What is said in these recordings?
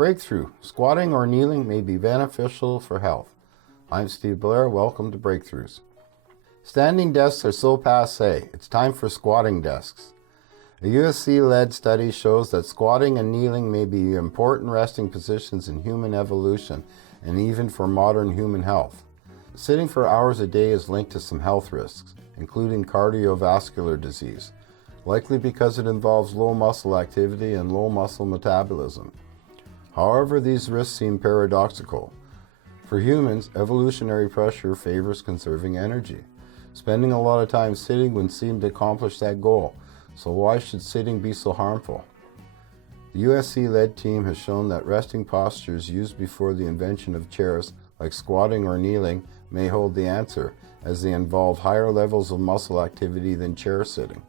Breakthrough. Squatting or kneeling may be beneficial for health. I'm Steve Blair. Welcome to Breakthroughs. Standing desks are so passé. It's time for squatting desks. A USC-led study shows that squatting and kneeling may be important resting positions in human evolution and even for modern human health. Sitting for hours a day is linked to some health risks, including cardiovascular disease, likely because it involves low muscle activity and low muscle metabolism. However, these risks seem paradoxical. For humans, evolutionary pressure favors conserving energy. Spending a lot of time sitting would seem to accomplish that goal, so why should sitting be so harmful? The USC-led team has shown that resting postures used before the invention of chairs, like squatting or kneeling, may hold the answer, as they involve higher levels of muscle activity than chair sitting.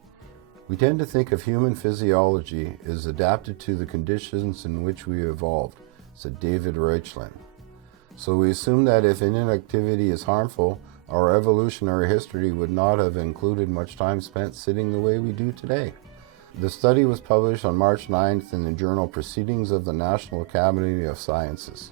We tend to think of human physiology as adapted to the conditions in which we evolved, said David Reichlin. So we assume that if inactivity is harmful, our evolutionary history would not have included much time spent sitting the way we do today. The study was published on March 9th in the journal Proceedings of the National Academy of Sciences.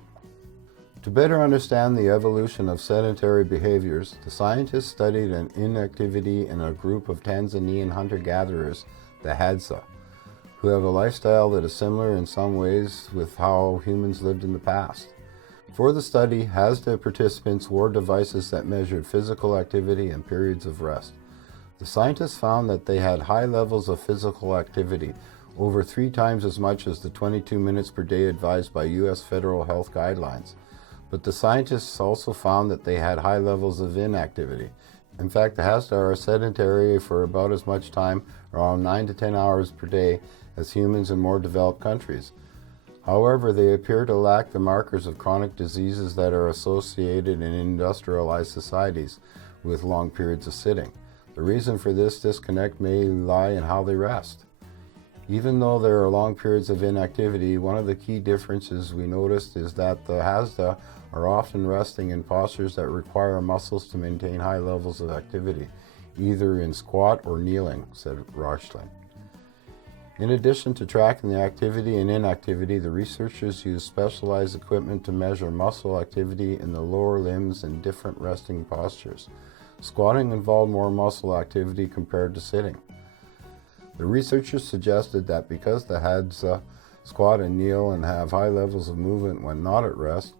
To better understand the evolution of sedentary behaviors, the scientists studied an inactivity in a group of Tanzanian hunter-gatherers, the Hadza, who have a lifestyle that is similar in some ways with how humans lived in the past. For the study, Hadza participants wore devices that measured physical activity and periods of rest. The scientists found that they had high levels of physical activity, over 3 times as much as the 22 minutes per day advised by U.S. federal health guidelines. But the scientists also found that they had high levels of inactivity. In fact, the Hadza are sedentary for about as much time, around 9 to 10 hours per day, as humans in more developed countries. However, they appear to lack the markers of chronic diseases that are associated in industrialized societies with long periods of sitting. The reason for this disconnect may lie in how they rest. Even though there are long periods of inactivity, one of the key differences we noticed is that the Hadza are often resting in postures that require muscles to maintain high levels of activity, either in squat or kneeling, said Reichlin. In addition to tracking the activity and inactivity, the researchers used specialized equipment to measure muscle activity in the lower limbs in different resting postures. Squatting involved more muscle activity compared to sitting. The researchers suggested that because the Hadza squat and kneel and have high levels of movement when not at rest,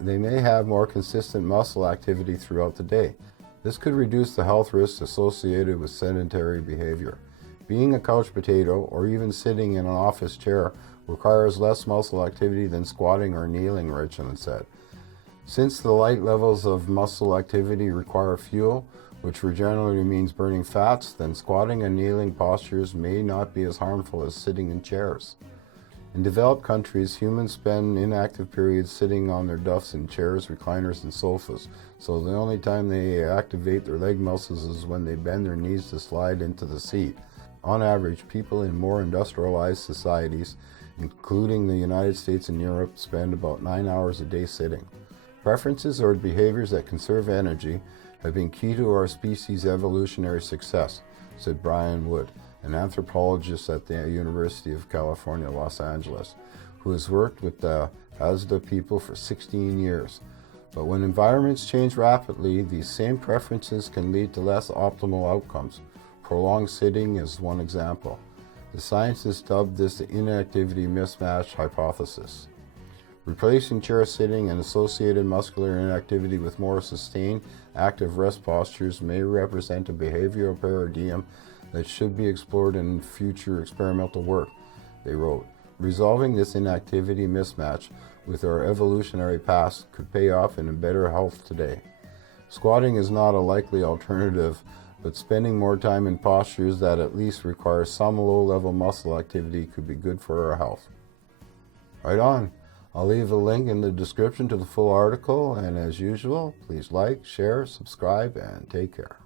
they may have more consistent muscle activity throughout the day. This could reduce the health risks associated with sedentary behavior. Being a couch potato, or even sitting in an office chair, requires less muscle activity than squatting or kneeling, Reichlin said. Since the light levels of muscle activity require fuel, which generally means burning fats, then squatting and kneeling postures may not be as harmful as sitting in chairs. In developed countries, humans spend inactive periods sitting on their duffs in chairs, recliners, and sofas, so the only time they activate their leg muscles is when they bend their knees to slide into the seat. On average, people in more industrialized societies, including the United States and Europe, spend about 9 hours a day sitting. Preferences or behaviors that conserve energy have been key to our species' evolutionary success, said Brian Wood, an anthropologist at the University of California, Los Angeles, who has worked with the Hadza people for 16 years. But when environments change rapidly, these same preferences can lead to less optimal outcomes. Prolonged sitting is one example. The scientists dubbed this the inactivity mismatch hypothesis. Replacing chair sitting and associated muscular inactivity with more sustained, active rest postures may represent a behavioral paradigm that should be explored in future experimental work, they wrote. Resolving this inactivity mismatch with our evolutionary past could pay off in better health today. Squatting is not a likely alternative, but spending more time in postures that at least require some low-level muscle activity could be good for our health. Right on. I'll leave a link in the description to the full article, and as usual, please like, share, subscribe, and take care.